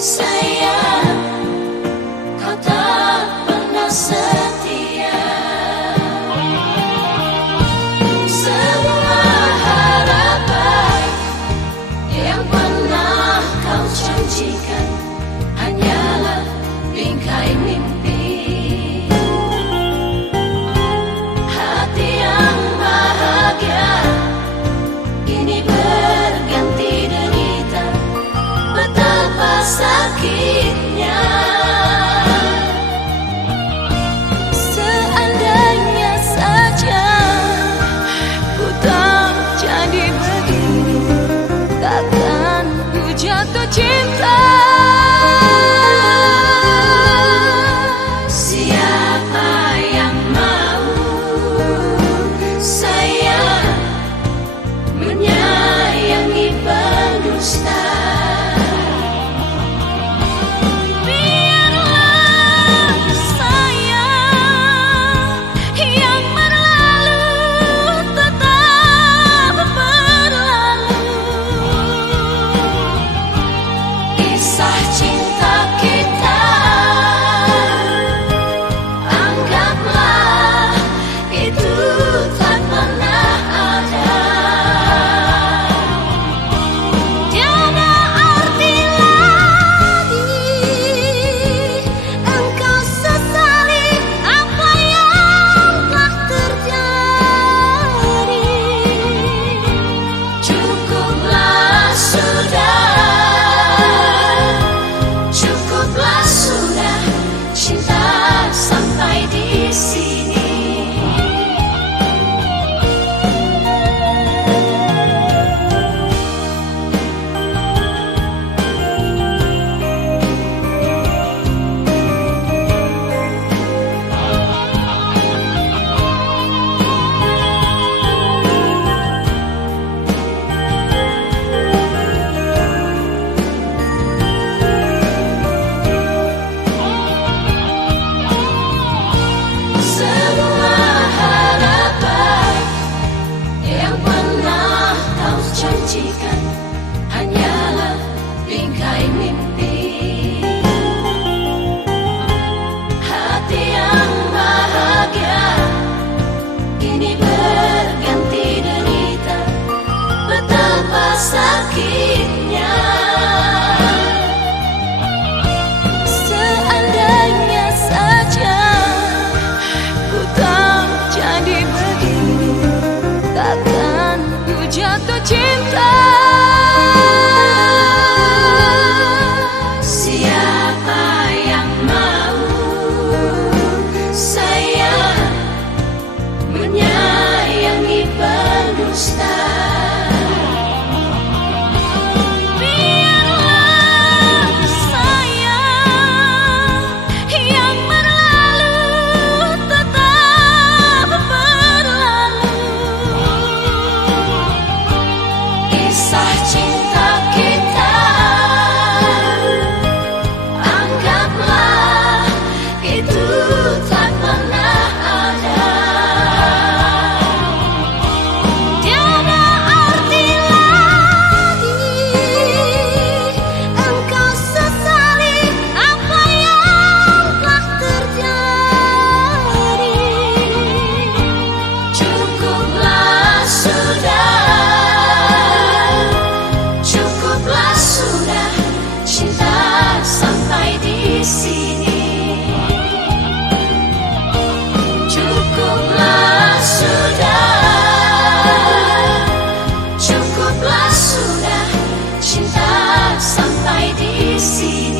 Sayang, kau tak pernah setia. Semua harapan yang pernah kau janjikan hanyalah bingkai mimpi. Hati yang bahagia kini berganti derita, betapa sakitnya. Seandainya saja ku tak jadi begini, takkan ku jatuh cinta. Siapa yang mau sayang menyayangi pendusta? Hanyalah bingkai mimpi. Hati yang bahagia kini berganti derita, betapa sakitnya. Seandainya saja ku tak jadi begini, takkan ku jatuh cinta. Siapa yang mau sayang menyayangi pendusta? Biarlah sayang yang berlalu tetap berlalu. Kisah cinta kita anggaplah itu tak pernah ada. Tiada arti lagi engkau sesali apa yang telah terjadi. Cukuplah sudah cinta sampai di sini. Cukuplah sudah cinta sampai di sini.